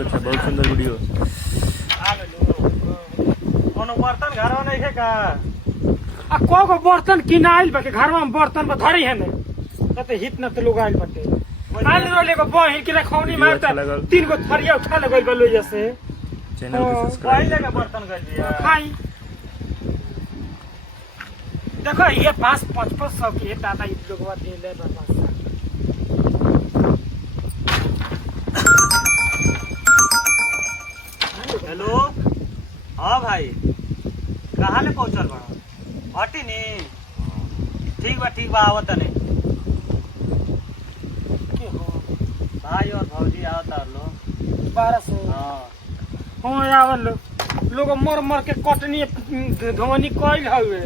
बहुत अच्छा, बहुत सुंदर वीडियो। कोनो बर्तन घर में नहीं है का? आ को बर्तन किनाइल बाटे घर में बर्तन पर धरी है ना तो हित न तो लोग आइल बाटे आइल रोले को बहिन के खौनी मारता 3 गो थरिया उठा ले गइल जैसे चैनल को सब्सक्राइब पहले का बर्तन कर दिया खाई देखो ये 500 के दादा इ लोगवा दे ले बाबा। हेलो हाँ भाई कहाँ ले पहुँचल बड़ा हटी नी ठीक बा आवत नहीं भाई और भौजी आवता लो 1200 हाँ आवल लोग मर मर के कटनी धोनी कइल हवे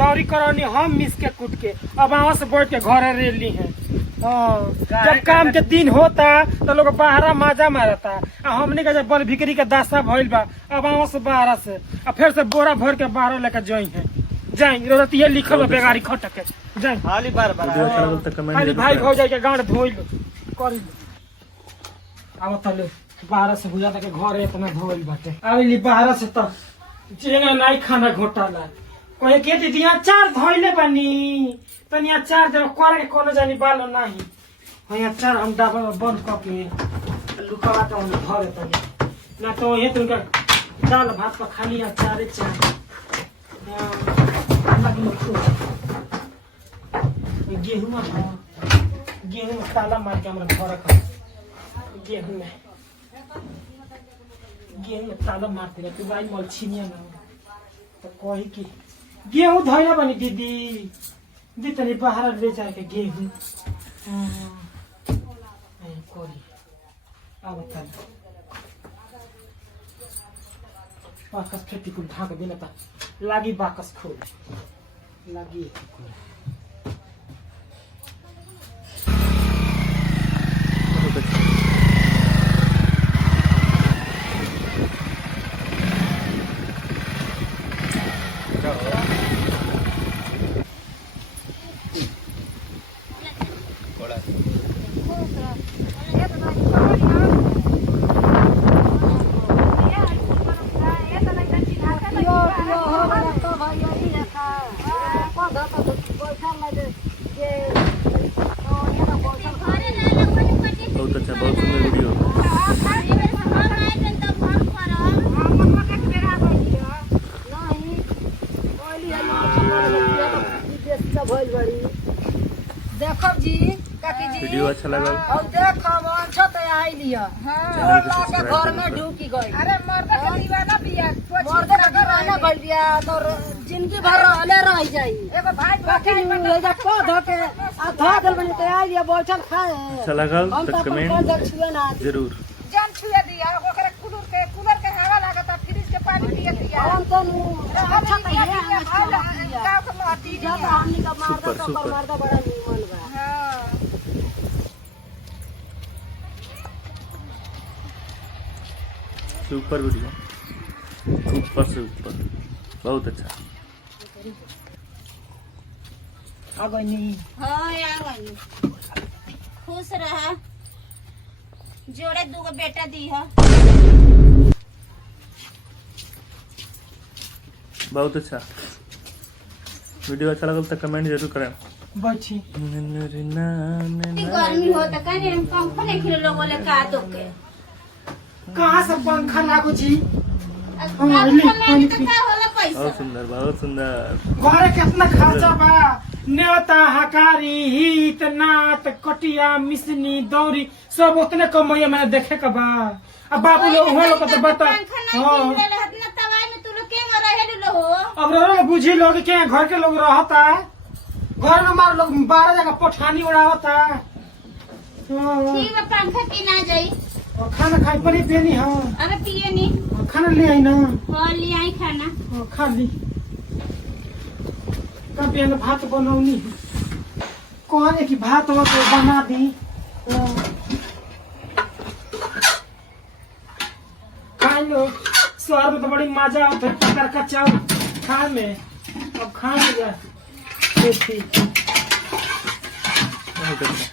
दौरी करनी हम मिस के कुट के अब वहां से बैठ के घर रेली है। जब काम के दिन होता तो लोग बाहरा माजा मारता हमने का जब बल भिकरी के दासा भइल बा अब वहां से बाहर से फिर से बोरा भर के बाहर लेकर जाई है जाई रोत ये लिखल बेगारी खटक के जाई खाली बार खाली भाई भौजाई के गांड धोइल करी अब तले बाहर से बुझा के घर इतना धोइल बाटे आइली बाहर से तो जेना नहीं खाना घोटाला कोई के दीदी अचार धोइले बानी तनी अचार जब करे के कोनो जानी बालो नहीं हई अचार हम डाबा में बंद करके लुकावा तो हम धरे तनी ना तो ये तुमका दाल भात का खाली अचार चार गेहूं में ताला मार के हमरा घर का गेहूं में ताला मारते रहे तू भाई मलछिनिया ना तो कही कि गेहूं धोइला बनी दीदी दी तनी बाहर ले जाके गेहूं कोरी अब तल बाकस खेती को ढाक देना था लागी बाकस खोल लागी बहुत अच्छा, बहुत सुंदर वीडियो। देखो जी काकी जी वीडियो अच्छा लगा और देखो अच्छा तो आई लिया चैनल को सब्सक्राइब घर में ढूकी गई अरे मर्द के दीवाना बिया मर्द का दीवाना भइल बिया तो जिंदगी भर रहले रह जाई एगो भाई काकी ले जा को धके आ धा दल बन के आई लिया बैठल खाए अच्छा लगा तो कमेंट जरूर जान छुए दिया ओकरे कूलर के हवा लागता फ्रिज के पानी पिए दिया हम तो अच्छा तो है गांव के महती ज्यादा हमनी का मारदा तो सुपर। मारदा बड़ा निमन बा हां सुपर वीडियो, ऊपर से ऊपर, बहुत अच्छा। अगनी हाँ यार खुश रहा जोड़े 2 बेटा दी है बहुत अच्छा वीडियो अच्छा लगा तो कमेंट जरूर करें। बैठी गर्मी हो तो कहीं हम पंखा नहीं खिले लोगों ले का दो के कहाँ से पंखा लागू जी पंखा लागी तो का होला पैसा बहुत सुंदर, बहुत सुंदर। घरे कितना खर्चा बा नेवता हकारी हित नात कटिया मिसनी दौरी सब उतने कमैया मैंने देखे का बा अब बाबू लोग हो लोग तो बता पंखा नहीं खिले रहत ना तवाई में तू लोग के रहे लो अब रो बुझी लोग के घर के लोग रहता घर में मार लोग 12 जगह पठानी उड़ावता ठीक है पंखा की ना जाई और खाना खाई पनी पेनी हाँ अबे पिए नहीं खाना ले आई ना हाँ ले आई खाना खा ली कब पिया भात बनौनी कहने की भात हो तो बना दी खा लो शहर में तो बड़ी मजा आता है पकड़ का चावल खाए में अब खा लिया ठीक बहुत अच्छा।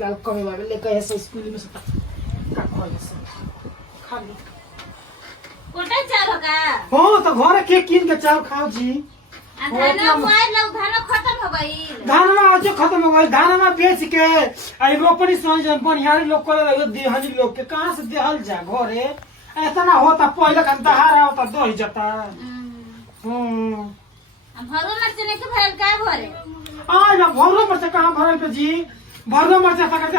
लाल कमे बाबे लेके ऐसे स्कूल में से का खोल से खा ली। कोटा चाल होगा हाँ तो घर के किन के चाव खाओ जी। धाना हुआ लोग धाना खत्म हो गई धानमा आज खत्म हो गई। धानमा बेच के आई रोपनी समझ बनिहारी लोग करे लगे देहानी लोग के कहां से देहल जा घरे इतना होता पहले का दहारा होता दो ही जाता। भरो मर्च ने के भरल का घरे आज भरो मरचा कहां भरल पे जी। भरो मरचा तक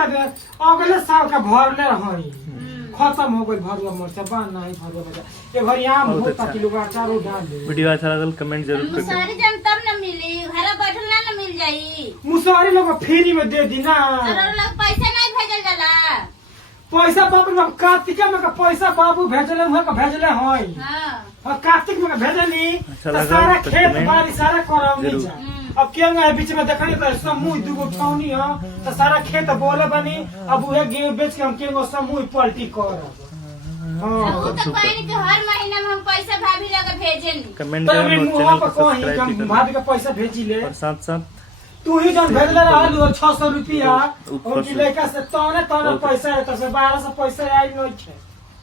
अगले साल का भरले रही खत्म हो गई भरुआ मरचा बा नहीं भरुआ मरचा ये भरी आम बहुत होता अच्छा। किलो का चारों डाल दे। वीडियो अच्छा लगल कमेंट जरूर करके मुसारी जन तब न मिली घर बैठल ना मिल जाई मुसहरी लोग फ्री में दे दी ना। और लोग पैसा नहीं भेजल जाला पैसा बाबू कार्तिक में का पैसा बाबू भेजले हुए का भेजले हई हां और कार्तिक में का भेजली अच्छा तो लगा सारा तो खेत कमेंट बाड़ी सारा करावनी जरूर। जा। अब केंगा है बीच में देखनी तो समूह दुगो ठौनी ह तो सारा खेत बोले बनी अब उहे गेहूं बेच के हम केंगो समूह पलटी करब। हां वो तो कोई नहीं कि हर महीना में हम पैसा भाभी लगे भेजेनी कमेंट तो जरूर मैं और मुंह चैनल पर को कोई सब्सक्राइब भी हम करना भाभी का पैसा भेजी ले और साथ साथ तू ही जन भेजले रहलू 600 रुपया ऊपर उनकी से- लड़का से तौने बहुत पैसा है तो से 1200 पैसा आई नहीं है।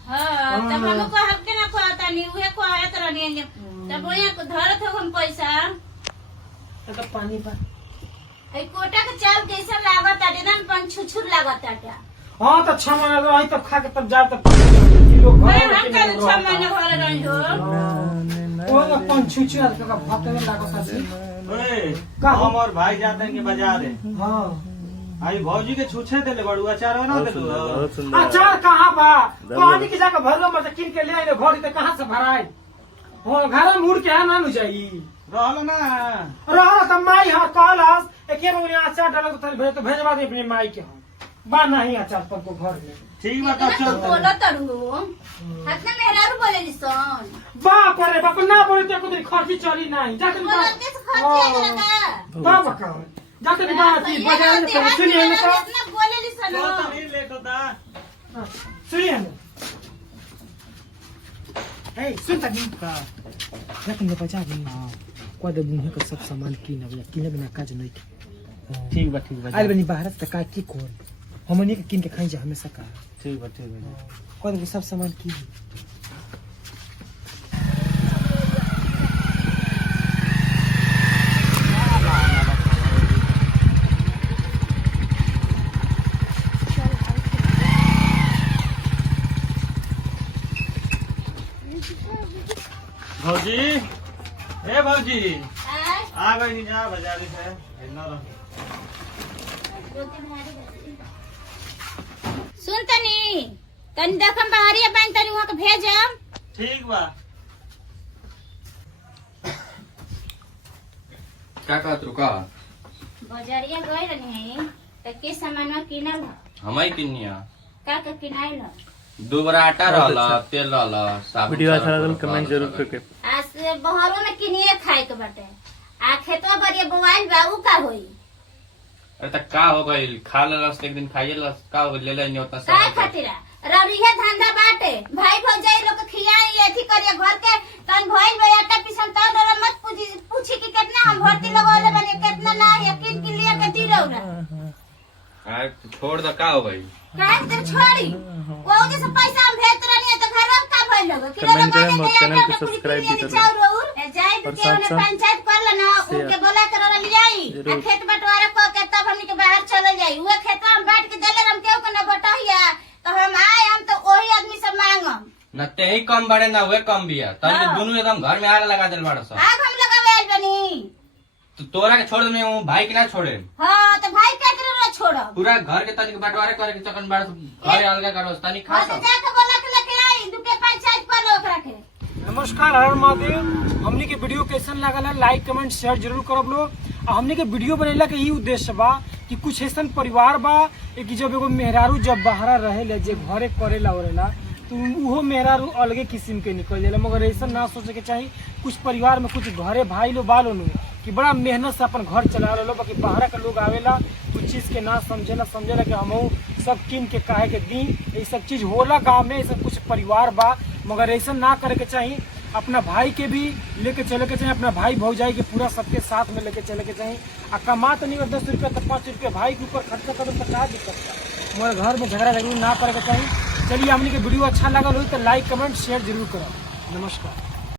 हां तब हमको हक ना कहता नहीं उहे को आयत रहनी तब वो यहाँ धरत हो हम पैसा तो पानी पर ए कोटा के चाल कैसा लागत आटे ना पन छुछुर लागत आटे हाँ तो 6 महीना रही तब खा के तब जाए तब किलो अरे घर हम कल 6 महीने घर रही हो वो अपन छुछु का भात में लागत है। ओए का? हम और भाई जाते हैं कि बाजार है हां आई भौजी के छूछे देले बड़ू अचार ना बहुत देलू सुंदर बहुत सुंदर अचार कहाँ बा दब पानी के जाकर भरलो मत किन के ले आइले घड़ी तो कहाँ से भराई हो घर में मुड़ के आ ना नु जाई रहल ना रहा त माई हां कालास एके में अचार डालो तो भेजवा दे अपनी माई के हम बा नहीं अचार पर को घर में ठीक बा तब चल बोलो तड़ू हतना मेहरारू बोले लिसन बाप रे बाप ना बोले तो कुछ खर्ची चली नहीं जाके बोलते से खर्च लगा बाप का जाके बात की बाजार में तो सुनिए ना तो इतना बोले लिसन चल तो नहीं लेट होता सुनिए ना ए सुन तक का जाके ने बजा दी को दे मुंह का सब सामान किन अब किन बिना काज नहीं ठीक बा आइल बनी बाहर तक का की कोन हमनी के किन के खाई जा हमेशा का ठीक बा को दे सब सामान की भौजी ए भौजी आ गई नहीं जा बाजार से ना रह सुन तनी तनी देखम बाहरिया बन तनी वहां के भेजम ठीक बा क्या कहत रुका बाजारिया गई रहनी है त के सामान किनल हमारी किनिया का किनाइल दो बरा आटा बहुत रहला अच्छा। तेल रहला साबुन वीडियो अच्छा लगल सरफ कमेंट रहला, जरूर करके आज से बहरो में किनिए खाए के बाटे आ खेतवा बरिया बोआइल बा उ का होई अरे तक का हो गइल खा लेलस एक दिन खाइए लस का हो गइल ले लेनी उतना काय सब खातिरा रबिहे धंधा बाटे भाई भौजाई लोग के खियाई एथी करिए घर के तन भइल बा आटा पिसन त डर मत पूछी कि कितना हम भर्ती लगौले बने कितना ना यकीन के लिए के दिरौरा अरे छोड़ द का हो गइल काय ते छोड़ी वो जैसे पैसा हम भेज रहनी है तो घर में का भइल लगे किलो कमेंट लगाने करें और के चैनल को आटा पूरी सब्सक्राइब भी पूरी करें। चाउर और जाई और के उन्हें साथ-साथ पंचायत कर लेना शेयर। उनके बोला कर ले आई जरूर। आ खेत बंटवारा क के तब हमनी के बाहर चले जाई वो खेतवा में बैठ के देले हम केहू के न बटहिया तो हम आए हम तो वही आदमी से मांगम न ते ही कम बड़े ना हुए कम बिया तनी हाँ। दोनों एकदम घर में आग लगा देल बाड़ सब आग हम लगावे आइल बनी तो तोरा के छोड़ दे हूं भाई के ना छोड़े हां तो भाई के तरह छोड़ो पूरा घर के तनी बंटवारे करे के चक्कर में बाड़ घर अलग करो तनी खा हां तो सब जाके बोला के लेके आई दुके पंचायत कर लो ओकरा के नमस्कार हर महादेव हमनी के वीडियो कैसन लागल है लाइक कमेंट शेयर जरूर करब लो आ हमनी के वीडियो बनेला के ई उद्देश्य बा कि कुछ ऐसा परिवार बा कि जब एगो मेहरारू जब बाहर रहे ले जे घरे करेला ओरेला तो उहो मेहरारू अलगे किस्म के निकल जाला मगर ऐसा ना सोचे के चाहिए कुछ परिवार में कुछ घरे भाई लो बालो नु कि बड़ा मेहनत से अपन घर चला लो बाकी बाहर के लोग आवेला कुछ चीज के ना समझेला कि हम सब किन के काहे के दी ये सब चीज होला गाँव में ऐसा कुछ परिवार बा मगर ऐसा ना करे के चाहिए अपना भाई के भी लेके चले के चाहिए, अपना भाई भौजाई के पूरा सबके साथ में लेके चले के चाहिए। आ कमा तो नहीं 10 रुपया तो 5 रुपया भाई के ऊपर खर्चा करो तो क्या दिक्कत है। हमारे घर में झगड़ा जरूर ना करे के चाहिए। चलिए हमने के वीडियो अच्छा लगा हो तो लाइक कमेंट शेयर जरूर करो। नमस्कार।